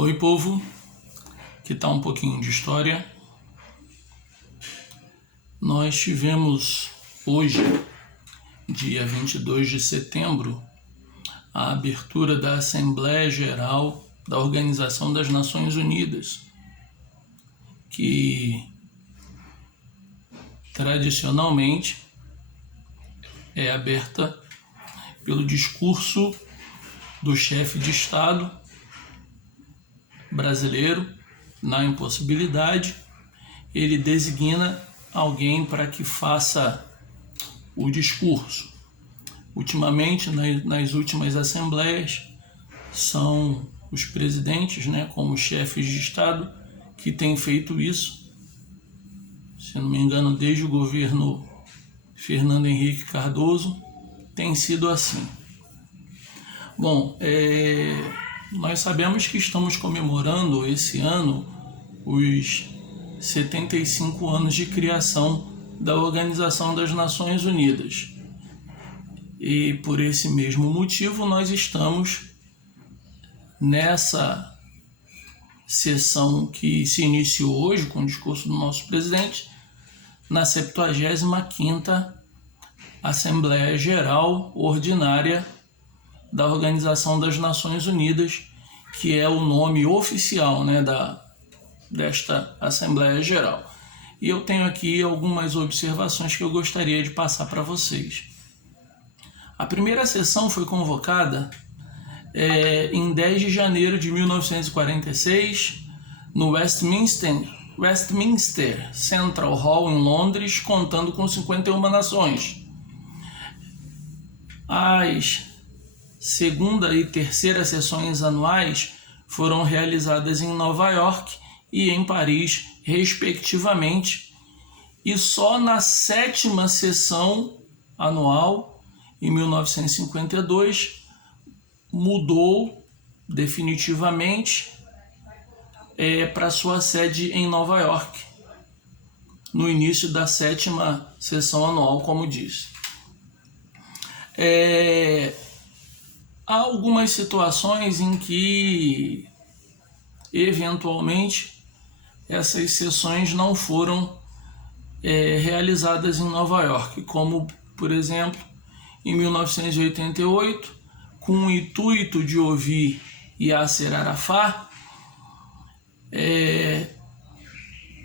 Oi, povo, que tal um pouquinho de história? Nós tivemos hoje, dia 22 de setembro, a abertura da Assembleia Geral da Organização das Nações Unidas, que tradicionalmente é aberta pelo discurso do chefe de Estado brasileiro. Na impossibilidade, ele designa alguém para que faça o discurso. Ultimamente, nas últimas assembleias, são os presidentes, como chefes de Estado, que têm feito isso. Se não me engano, desde o governo Fernando Henrique Cardoso, tem sido assim. Bom, nós sabemos que estamos comemorando esse ano os 75 anos de criação da Organização das Nações Unidas. E por esse mesmo motivo nós estamos nessa sessão que se iniciou hoje com o discurso do nosso presidente, na 75ª Assembleia Geral Ordinária da Organização das Nações Unidas, que é o nome oficial desta Assembleia Geral. E eu tenho aqui algumas observações que eu gostaria de passar para vocês. A primeira sessão foi convocada em 10 de janeiro de 1946, no Westminster Central Hall, em Londres, contando com 51 nações. As segunda e terceira sessões anuais foram realizadas em Nova York e em Paris, respectivamente, e só na 7ª sessão anual, em 1952, mudou definitivamente para sua sede em Nova York, no início da 7ª sessão anual, como disse. Há algumas situações em que, eventualmente, essas sessões não foram realizadas em Nova York, como, por exemplo, em 1988, com o intuito de ouvir Yasser Arafat,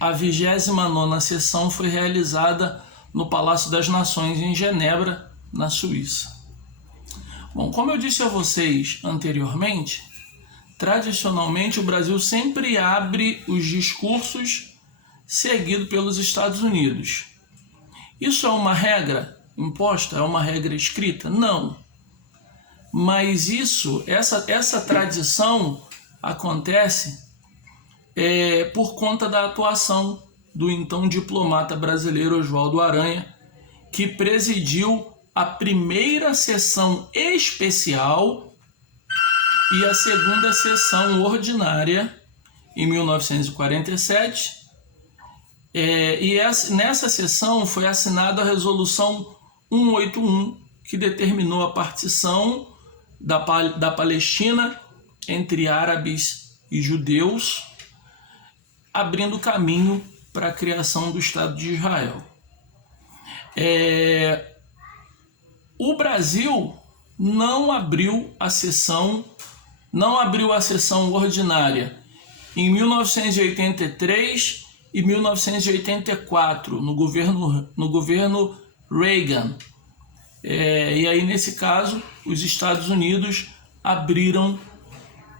a 29ª sessão foi realizada no Palácio das Nações, em Genebra, na Suíça. Bom, como eu disse a vocês anteriormente, tradicionalmente o Brasil sempre abre os discursos seguido pelos Estados Unidos. Isso é uma regra imposta? É uma regra escrita? Não. Mas essa tradição acontece por conta da atuação do então diplomata brasileiro Oswaldo Aranha, que presidiu a primeira sessão especial e a segunda sessão ordinária em 1947. Nessa sessão foi assinada a Resolução 181, que determinou a partição da Palestina entre árabes e judeus, abrindo caminho para a criação do Estado de Israel. O Brasil não abriu a sessão ordinária em 1983 e 1984, no governo Reagan. E aí, nesse caso, os Estados Unidos abriram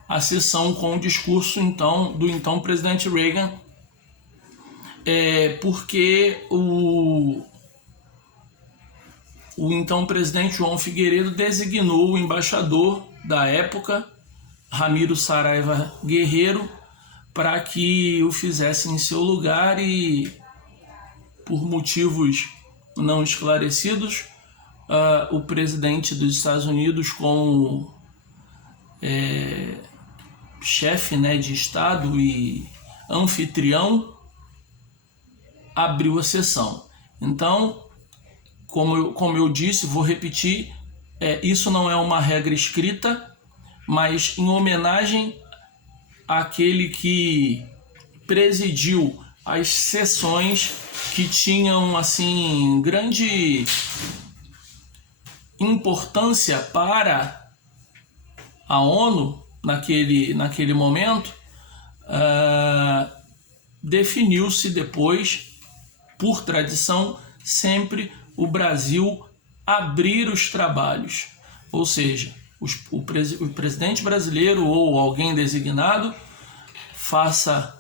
a sessão com o discurso do então presidente Reagan, porque o então presidente João Figueiredo designou o embaixador da época, Ramiro Saraiva Guerreiro, para que o fizesse em seu lugar, e por motivos não esclarecidos, o presidente dos Estados Unidos, como chefe de Estado e anfitrião, abriu a sessão. Então, como eu disse, vou repetir, isso não é uma regra escrita, mas em homenagem aquele que presidiu as sessões que tinham assim grande importância para a ONU naquele momento. Definiu-se depois, por tradição, sempre o Brasil abrir os trabalhos, ou seja, o presidente brasileiro ou alguém designado faça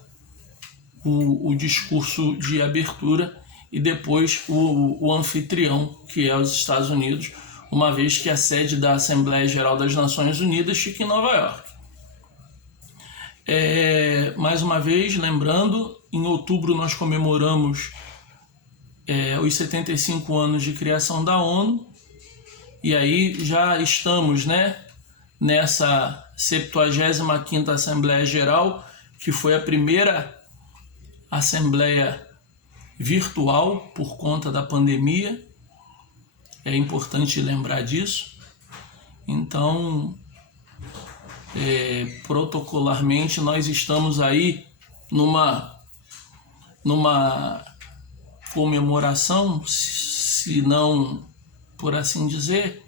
o discurso de abertura e depois o anfitrião, que é os Estados Unidos, uma vez que a sede da Assembleia Geral das Nações Unidas fica em Nova York. Mais uma vez, lembrando, em outubro nós comemoramos os 75 anos de criação da ONU, e aí já estamos, nessa 75ª Assembleia Geral, que foi a primeira assembleia virtual por conta da pandemia. É importante lembrar disso. Então, protocolarmente, nós estamos aí numa comemoração, se não por assim dizer,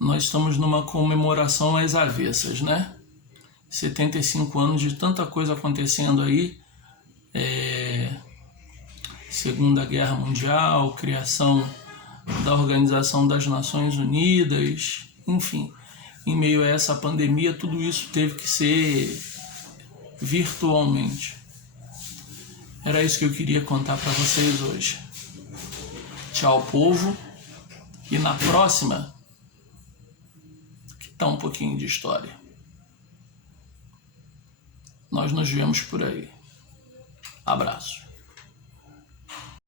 nós estamos numa comemoração às avessas, 75 anos de tanta coisa acontecendo aí, Segunda Guerra Mundial, criação da Organização das Nações Unidas, enfim, em meio a essa pandemia, tudo isso teve que ser virtualmente. Era isso que eu queria contar para vocês hoje. Tchau, povo. E na próxima, que tá um pouquinho de história. Nós nos vemos por aí. Abraço.